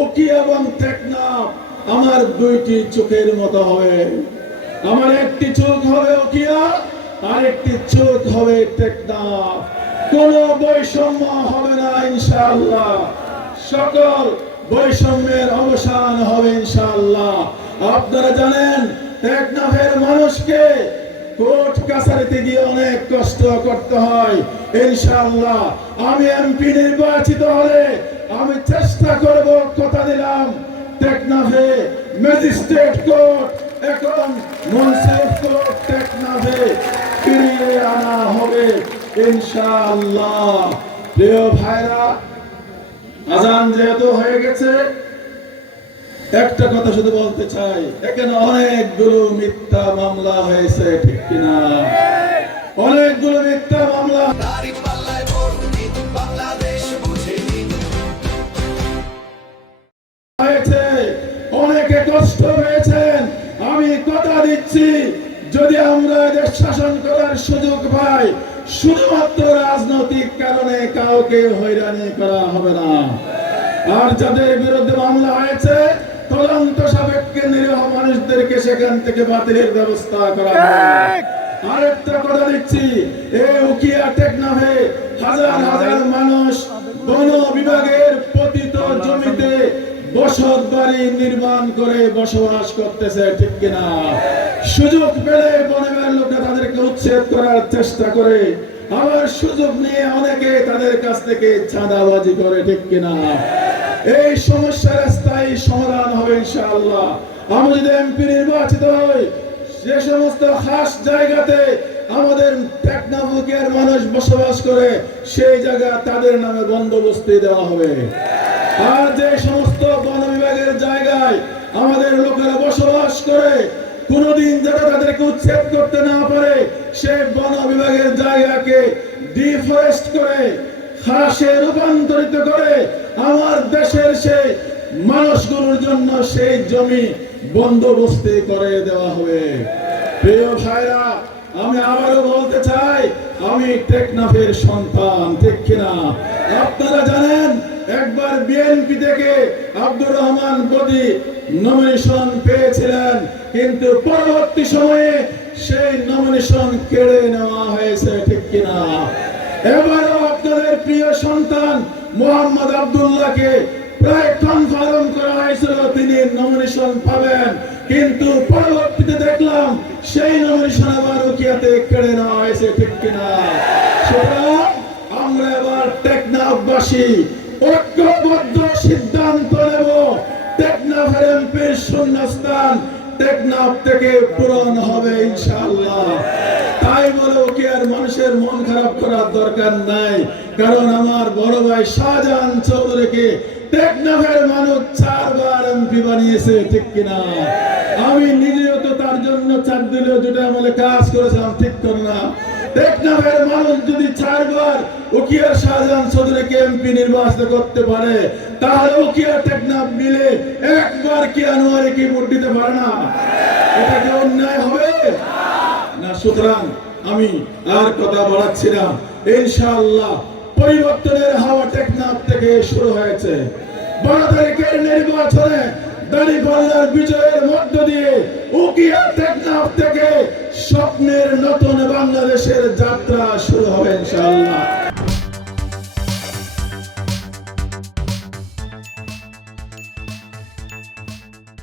উকিয়া এবং টেকনাফ আমার দুইটি চোখের মতো হবে। আমার একটি চোখ হবে উকিয়া, আর একটি চোখ হবে টেকনাফ। কোন বৈষম্য হবে না ইনশাআল্লাহ। সকল বৈষম্যের অবসান হবে ইনশাআল্লাহ। আপনারা জানেন টেকনাফের মানুষকে কোর্ট কাছারিতে গিয়ে অনেক কষ্ট করতে হয়। ইনশাআল্লাহ আমি এমপি নির্বাচিত হলে আমি চেষ্টা করব, কথা দিলাম, টেকনাফে ম্যাজিস্ট্রেট কোর্ট এখন মুন্সিফ কোর্ট টেকনাফে ফিরিয়ে আনা হবে ইনশাআল্লাহ। প্রিয় ভাইরা, আজান যেহেতু হয়ে গেছে, একটা কথা শুধু বলতে চাই, এখানে অনেকগুলো মিথ্যা মামলা হয়েছে, ঠিক কিনা? অনেকগুলো মিথ্যা মামলা হয়েছে, অনেকে কষ্ট পেয়েছেন। আমি কথা দিচ্ছি, যদি আমরা এদের শাসন করার সুযোগ পাই, শুধুমাত্র রাজনৈতিক কারণে কাউকে হয়রানি করা হবে না। আর যাদের বিরুদ্ধে মামলা হয়েছে, তদন্ত সাপেক্ষে নিরীহ মানুষদেরকে সেখান থেকে বাতিলের ব্যবস্থা করা হবে। আরেকটা কথা দিচ্ছি, এই উকিয়া টেকনাফে হাজার হাজার মানুষ বন বিভাগের পতিত জমিতে বসত বাড়ি নির্মাণ করে বসবাস করতেছে, ঠিক কিনা? সুযোগ পেলে বন বিভাগের লোকরা তাদেরকে উচ্ছেদ করার চেষ্টা করে, আবার সুযোগ নিয়ে অনেকে তাদের কাছ থেকে চাঁদাবাজি করে, ঠিক কিনা? এই সমস্যার স্থায়ী সমাধান হবে ইনশাআল্লাহ। আমি যদি এমপি নির্বাচিত হই, যে সমস্ত খাস জায়গাতে আমাদের টেকনাফ উকিয়ার মানুষ বসবাস করে, সেই জায়গা তাদের নামে বন্দোবস্তি দেওয়া হবে। আর যে সমস্ত বন বিভাগের জায়গায় আমাদের লোকেরা বসবাস করে, কোনদিন যারা তাদেরকে উচ্ছেদ করতে না পারে, সেই বন বিভাগের জায়গাকে ডিফরেস্ট করে খাসে রূপান্তরিত করে আমার দেশের সেই মানুষগুলোর জন্য সেই জমি বন্দোবস্তি করে দেওয়া হবে। প্রিয় ভাইরা, আমি আবারও বলতে চাই, আমি টেকনাফের সন্তান, ঠিক কিনা? আপনারা জানেন একবার বিএনপি থেকে আব্দুর রহমান বদি নমিনেশন পেয়েছিলেন, কিন্তু পরবর্তী সময়ে সেই নমিনেশন কেড়ে নেওয়া হয়েছে, ঠিক কিনা? এবারও আপনাদের প্রিয় সন্তান মোহাম্মদ আব্দুল্লাহকে প্রায় কনফার্ম করা হয়েছিল তিনি নমিনেশন পাবেন, কিন্তু পরবর্তীতে দেখলাম সেই নমিনেশন আবার উকিয়াতে কেড়ে নেওয়া হয়েছে, ঠিক কিনা? সুতরাং আমরা এবার টেকনাফবাসী ঐক্যবদ্ধ সিদ্ধান্ত নেব, টেকনাফের এমপির শূন্যস্থান টেকনাফ থেকে পূরণ হবে ইনশাআল্লাহ। তাই বলে উকিয়ার মানুষের মন খারাপ করার দরকার নাই, কারণ আমার বড় ভাই শাহজাহান চৌধুরীকে টেকনাফের মানুষ 4 বার এমপি বানিয়েছে, ঠিক কিনা? আমি নিজেও তো তার জন্য 4 দিলেও যেটা আমাদের কাজ করেছিলাম, ঠিক করে না? টেকনাফের মানুষ যদি 4 বার উকিয়ার শাহজাহান চৌধুরীকে এমপি নির্বাচিত করতে পারে, তাহলে উকিয়া টেকনাফ মিলে একবার কি আনোয়ারকে ভোট দিতে পারে না? এটা কি অন্যায় হবে না? সুতরাং আমি আর কথা বাড়াচ্ছি না। ইনশাআল্লাহ পরিবর্তনের হাওয়া টেকনাফ থেকে শুরু হয়েছে। 12 তারিখের নির্বাচনে দাঁড়িপাল্লার বিজয়ের মধ্য দিয়ে উকিয়া টেকনাফ থেকে স্বপ্নের নতুন বাংলাদেশের যাত্রা শুরু হবে ইনশাআল্লাহ।